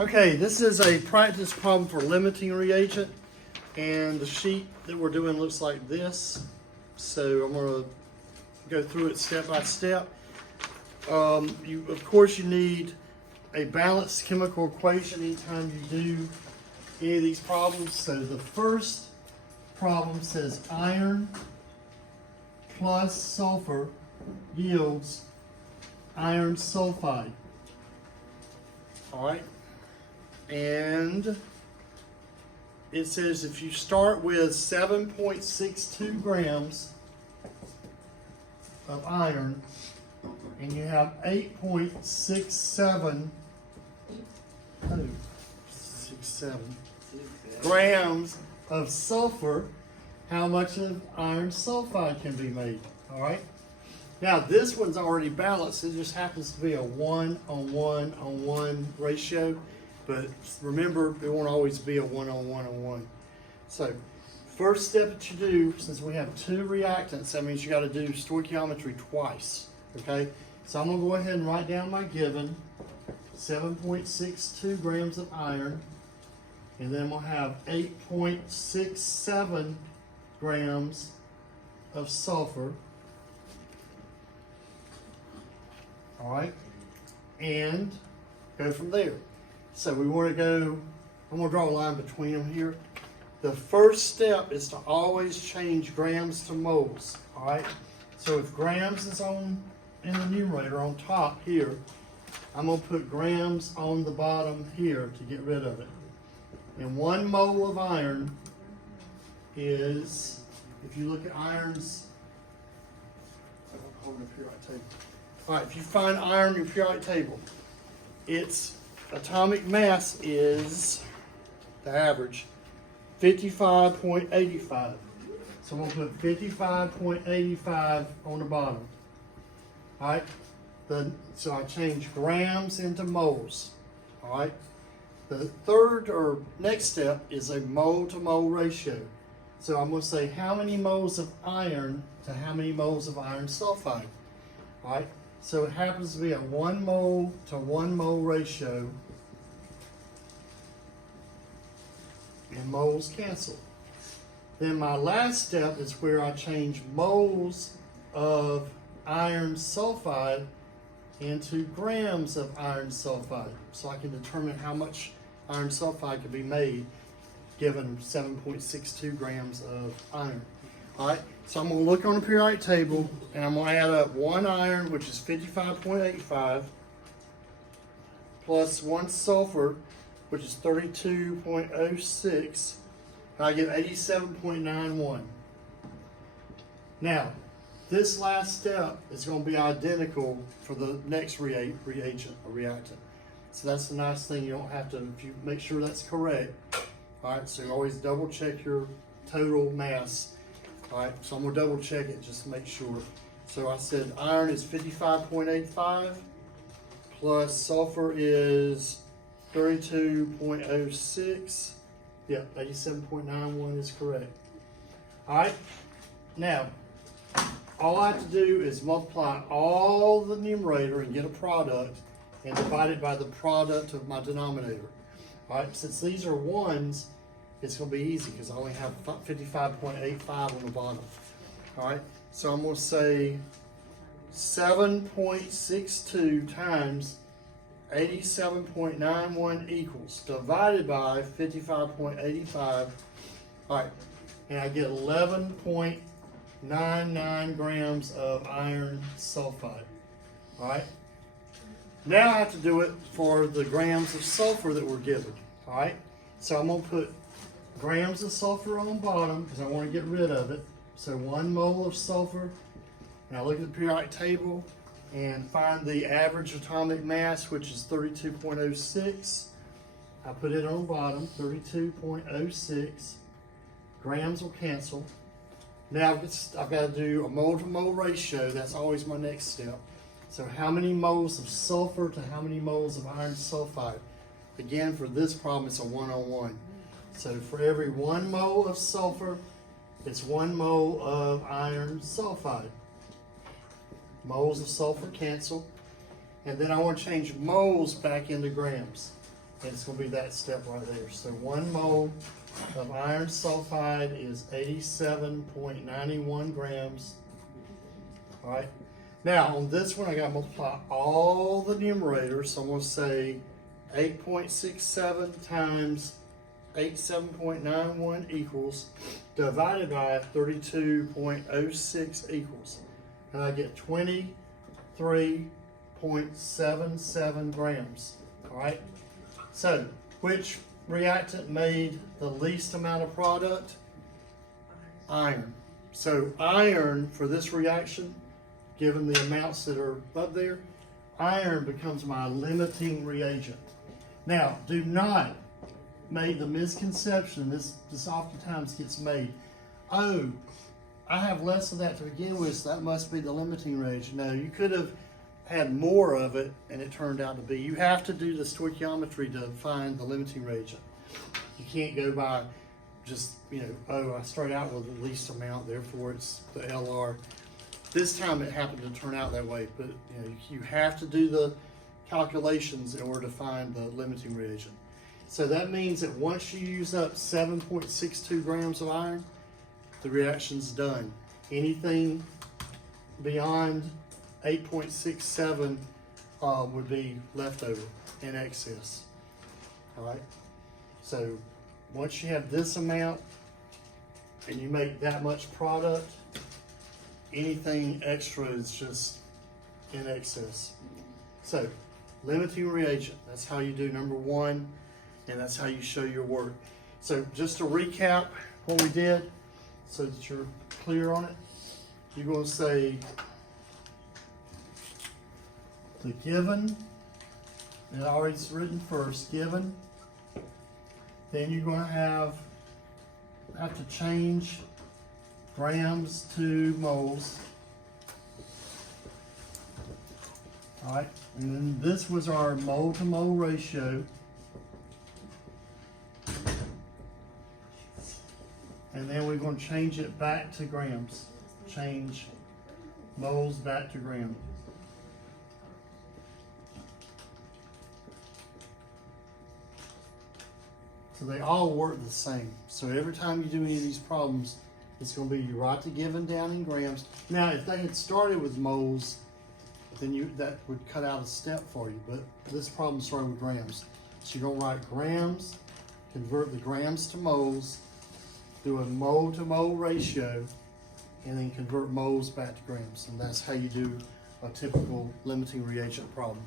Okay, this is a practice problem for limiting reagent, and the sheet that we're doing looks like this. So I'm going to go through it step by step. Of course, you need a balanced chemical equation anytime you do any of these problems. So the first problem says iron plus sulfur yields iron sulfide. All right. And it says if you start with 7.62 grams of iron and you have 8.67 grams of sulfur, how much of iron sulfide can be made? All right. Now this one's already balanced. It just happens to be a 1:1:1 ratio. But remember, it won't always be a 1:1:1. So, first step that you do, since we have two reactants, that means you got to do stoichiometry twice. Okay? So I'm going to go ahead and write down my given, 7.62 grams of iron, and then we'll have 8.67 grams of sulfur. All right? And go from there. So we want to go, I'm going to draw a line between them here. The first step is to always change grams to moles, all right? So if grams is in the numerator on top here, I'm going to put grams on the bottom here to get rid of it. And 1 mole of iron is, if you look at iron's, hold the periodic table. All right, if you find iron in your periodic table, its atomic mass is, the average, 55.85. So I'm going to put 55.85 on the bottom. All right. So I change grams into moles. All right. The third or next step is a mole to mole ratio. So I'm going to say how many moles of iron to how many moles of iron sulfide. All right. So it happens to be a 1 mole to 1 mole ratio, and moles cancel. Then my last step is where I change moles of iron sulfide into grams of iron sulfide, so I can determine how much iron sulfide can be made given 7.62 grams of iron. All right, so I'm going to look on the periodic table, and I'm going to add up 1 iron, which is 55.85, plus 1 sulfur, which is 32.06, and I get 87.91. Now, this last step is going to be identical for the next reagent or reactant. So that's the nice thing. You don't have to, if you make sure that's correct. All right, so you always double check your total mass. All right, so I'm going to double check it just to make sure. So I said iron is 55.85 plus sulfur is 32.06. Yeah, 87.91 is correct. All right, now all I have to do is multiply all the numerator and get a product and divide it by the product of my denominator. All right, since these are ones, it's going to be easy because I only have 55.85 on the bottom. All right, so I'm going to say 7.62 times 87.91 equals divided by 55.85. All right, and I get 11.99 grams of iron sulfide. All right, now I have to do it for the grams of sulfur that we're given. All right, so I'm going to put grams of sulfur on the bottom because I want to get rid of it. So 1 mole of sulfur, and I look at the periodic table and find the average atomic mass, which is 32.06. I put it on the bottom, 32.06. Grams will cancel. Now I've got to do a mole to mole ratio. That's always my next step. So how many moles of sulfur to how many moles of iron sulfide? Again, for this problem, it's a 1:1. So for every 1 mole of sulfur, it's 1 mole of iron sulfide. Moles of sulfur cancel. And then I want to change moles back into grams. And it's gonna be that step right there. So 1 mole of iron sulfide is 87.91 grams. All right. Now on this one, I gotta multiply all the numerators. So I'm gonna say 8.67 times 87.91 equals divided by 32.06 equals. And I get 23.77 grams. All right. So, which reactant made the least amount of product? Iron. So iron for this reaction, given the amounts that are up there, iron becomes my limiting reagent. Now, do not make the misconception, this oftentimes gets made, oh, I have less of that to begin with, so that must be the limiting reagent. No, you could have had more of it and it turned out to be. You have to do the stoichiometry to find the limiting reagent. You can't go by just, oh, I started out with the least amount, therefore it's the LR. This time it happened to turn out that way, but you have to do the calculations in order to find the limiting reagent. So that means that once you use up 7.62 grams of iron, the reaction's done. Anything beyond 8.67 would be leftover in excess. All right. So once you have this amount and you make that much product, anything extra is just in excess. So limiting reagent, that's how you do number 1, and that's how you show your work. So just to recap what we did, so that you're clear on it, you're going to say the given, and already it's written first, given. Then you're going to have to change grams to moles. All right, and then this was our mole to mole ratio. And then we're going to change it back to grams. Change moles back to grams. So they all work the same. So every time you do any of these problems, it's going to be you write the given down in grams. Now, if they had started with moles, then that would cut out a step for you. But this problem started with grams. So you're going to write grams, convert the grams to moles, do a mole to mole ratio, and then convert moles back to grams. And that's how you do a typical limiting reagent problem.